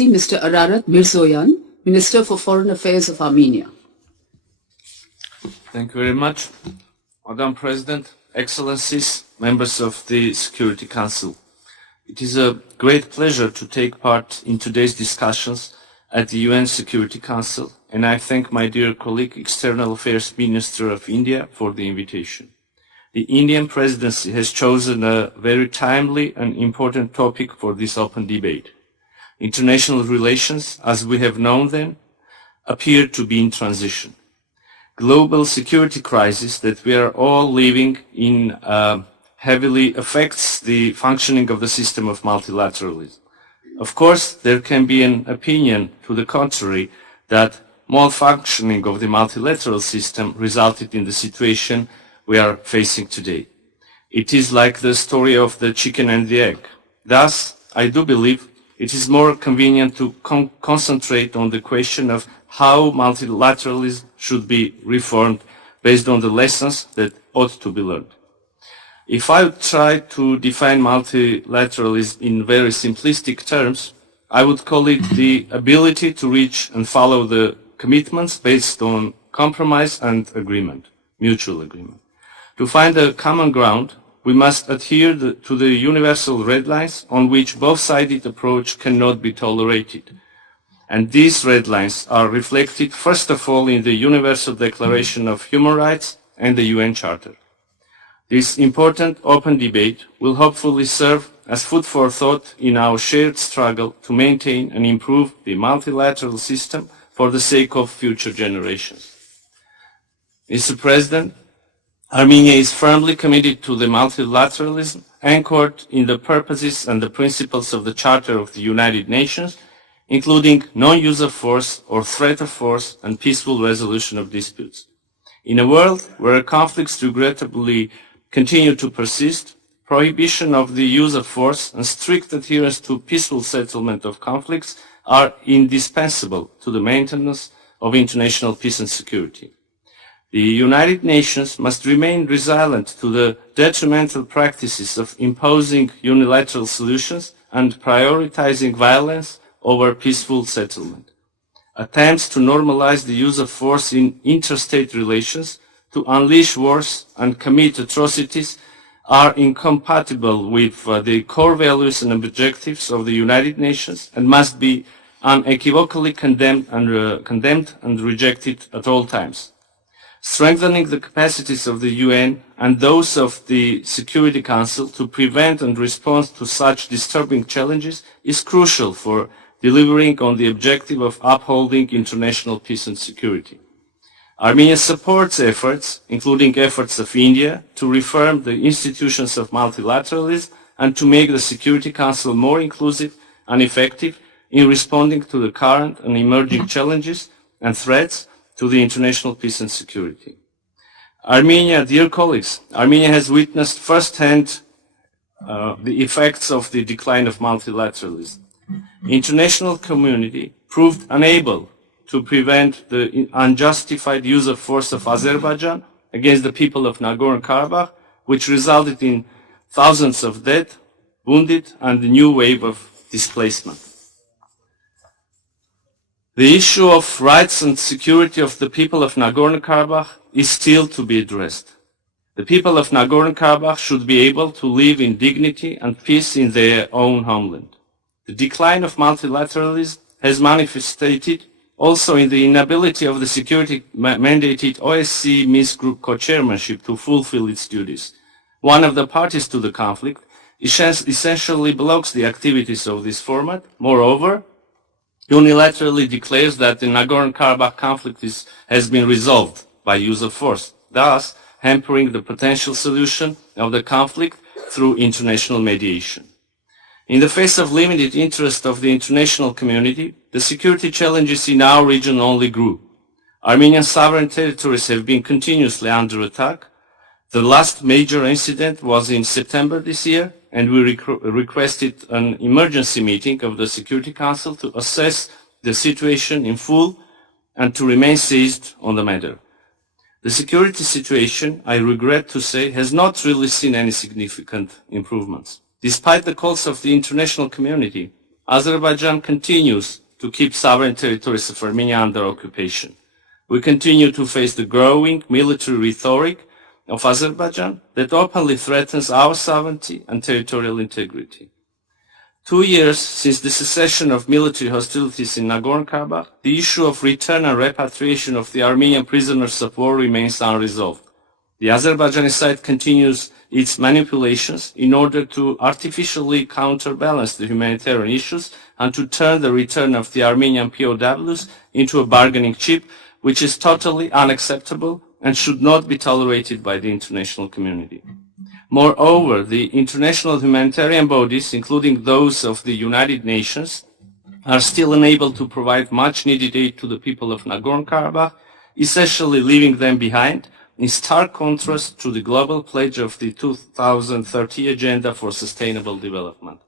Excellency Mr. Ararat Mirzoyan, Minister for Foreign Affairs of Armenia. Thank you very much. Madam President, Excellencies, members of the Security Council. It is a great pleasure to take part in today's discussions at the UN Security Council, and I thank my dear colleague, External Affairs Minister of India, for the invitation. The Indian presidency has chosen a very timely and important topic for this open debate. International relations, as we have known them, appear to be in transition. Global security crisis that we are all living in heavily affects the functioning of the system of multilateralism. Of course, there can be an opinion to the contrary that malfunctioning of the multilateral system resulted in the situation we are facing today. It is like the story of the chicken and the egg. Thus, I do believe it is more convenient to concentrate on the question of how multilateralism should be reformed based on the lessons that ought to be learned. If I would try to define multilateralism in very simplistic terms, I would call it the ability to reach and follow the commitments based on compromise and agreement, mutual agreement. To find a common ground, we must adhere to the universal red lines on which both-sided approach cannot be tolerated. And these red lines are reflected first of all in the Universal Declaration of Human Rights and the UN Charter. This important open debate will hopefully serve as food for thought in our shared struggle to maintain and improve the multilateral system for the sake of future generations. Mr. President, Armenia is firmly committed to the multilateralism anchored in the purposes and the principles of the Charter of the United Nations, including non-use of force or threat of force and peaceful resolution of disputes. In a world where conflicts regrettably continue to persist, prohibition of the use of force and strict adherence to peaceful settlement of conflicts are indispensable to the maintenance of international peace and security. The United Nations must remain resilient to the detrimental practices of imposing unilateral solutions and prioritizing violence over peaceful settlement. Attempts to normalize the use of force in interstate relations, to unleash wars and commit atrocities are incompatible with the core values and objectives of the United Nations and must be unequivocally condemned and rejected at all times. Strengthening the capacities of the UN and those of the Security Council to prevent and respond to such disturbing challenges is crucial for delivering on the objective of upholding international peace and security. Armenia supports efforts, including efforts of India, to reform the institutions of multilateralism and to make the Security Council more inclusive and effective in responding to the current and emerging challenges and threats to the international peace and security. Armenia, dear colleagues, Armenia has witnessed firsthand the effects of the decline of multilateralism. The international community proved unable to prevent the unjustified use of force of Azerbaijan against the people of Nagorno-Karabakh, which resulted in thousands of dead, wounded, and a new wave of displacement. The issue of rights and security of the people of Nagorno-Karabakh is still to be addressed. The people of Nagorno-Karabakh should be able to live in dignity and peace in their own homeland. The decline of multilateralism has manifested also in the inability of the security-mandated OSCE Minsk Group co-chairmanship to fulfill its duties. One of the parties to the conflict essentially blocks the activities of this format. Moreover, unilaterally declares that the Nagorno-Karabakh conflict has been resolved by use of force, thus hampering the potential solution of the conflict through international mediation. In the face of limited interest of the international community, the security challenges in our region only grew. Armenian sovereign territories have been continuously under attack. The last major incident was in September this year, and we requested an emergency meeting of the Security Council to assess the situation in full and to remain seized on the matter. The security situation, I regret to say, has not really seen any significant improvements. Despite the calls of the international community, Azerbaijan continues to keep sovereign territories of Armenia under occupation. We continue to face the growing military rhetoric of Azerbaijan that openly threatens our sovereignty and territorial integrity. 2 years since the cessation of military hostilities in Nagorno-Karabakh, the issue of return and repatriation of the Armenian prisoners of war remains unresolved. The Azerbaijani side continues its manipulations in order to artificially counterbalance the humanitarian issues and to turn the return of the Armenian POWs into a bargaining chip, which is totally unacceptable and should not be tolerated by the international community. Moreover, the international humanitarian bodies, including those of the United Nations, are still unable to provide much-needed aid to the people of Nagorno-Karabakh, essentially leaving them behind, in stark contrast to the global pledge of the 2030 Agenda for Sustainable Development.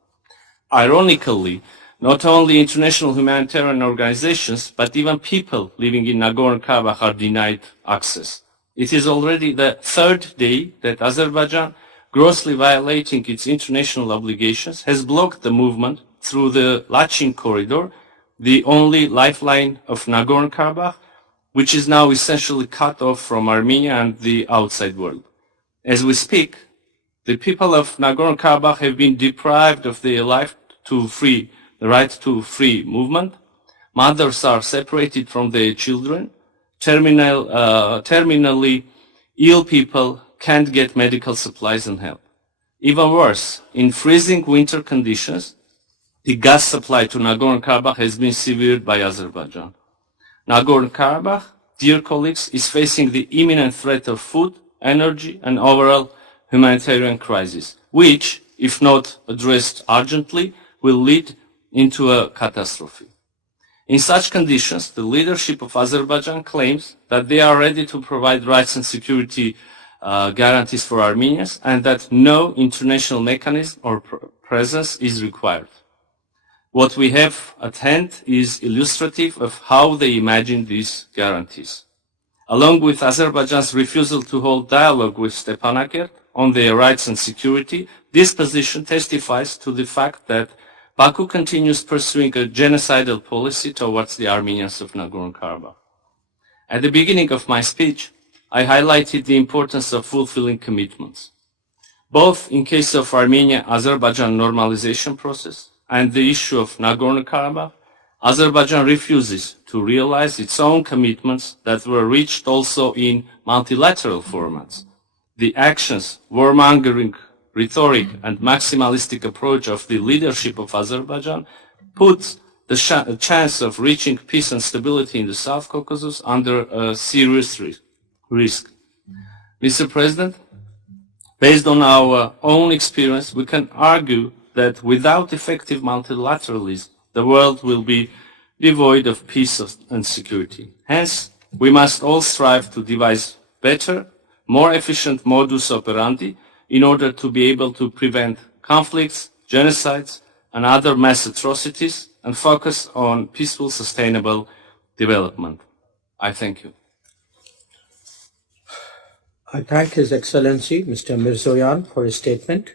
Ironically, not only international humanitarian organizations, but even people living in Nagorno-Karabakh are denied access. It is already the third day that Azerbaijan, grossly violating its international obligations, has blocked the movement through the Lachin corridor, the only lifeline of Nagorno-Karabakh, which is now essentially cut off from Armenia and the outside world. As we speak, the people of Nagorno-Karabakh have been deprived of their right to free movement. Mothers are separated from their children. Terminally ill people can't get medical supplies and help. Even worse, in freezing winter conditions, the gas supply to Nagorno-Karabakh has been severed by Azerbaijan. Nagorno-Karabakh, dear colleagues, is facing the imminent threat of food, energy, and overall humanitarian crisis, which, if not addressed urgently, will lead into a catastrophe. In such conditions, the leadership of Azerbaijan claims that they are ready to provide rights and security guarantees for Armenians and that no international mechanism or presence is required. What we have at hand is illustrative of how they imagine these guarantees. Along with Azerbaijan's refusal to hold dialogue with Stepanakert on their rights and security, this position testifies to the fact that Baku continues pursuing a genocidal policy towards the Armenians of Nagorno-Karabakh. At the beginning of my speech, I highlighted the importance of fulfilling commitments, both in case of Armenia-Azerbaijan normalization process and the issue of Nagorno-Karabakh. Azerbaijan refuses to realize its own commitments that were reached also in multilateral formats. The actions, warmongering rhetoric, and maximalistic approach of the leadership of Azerbaijan puts the chance of reaching peace and stability in the South Caucasus under a serious risk. Mr. President, based on our own experience, we can argue that without effective multilateralism, the world will be devoid of peace and security. Hence, we must all strive to devise better, more efficient modus operandi in order to be able to prevent conflicts, genocides, and other mass atrocities and focus on peaceful, sustainable development. I thank you. I thank His Excellency, Mr. Mirzoyan, for his statement.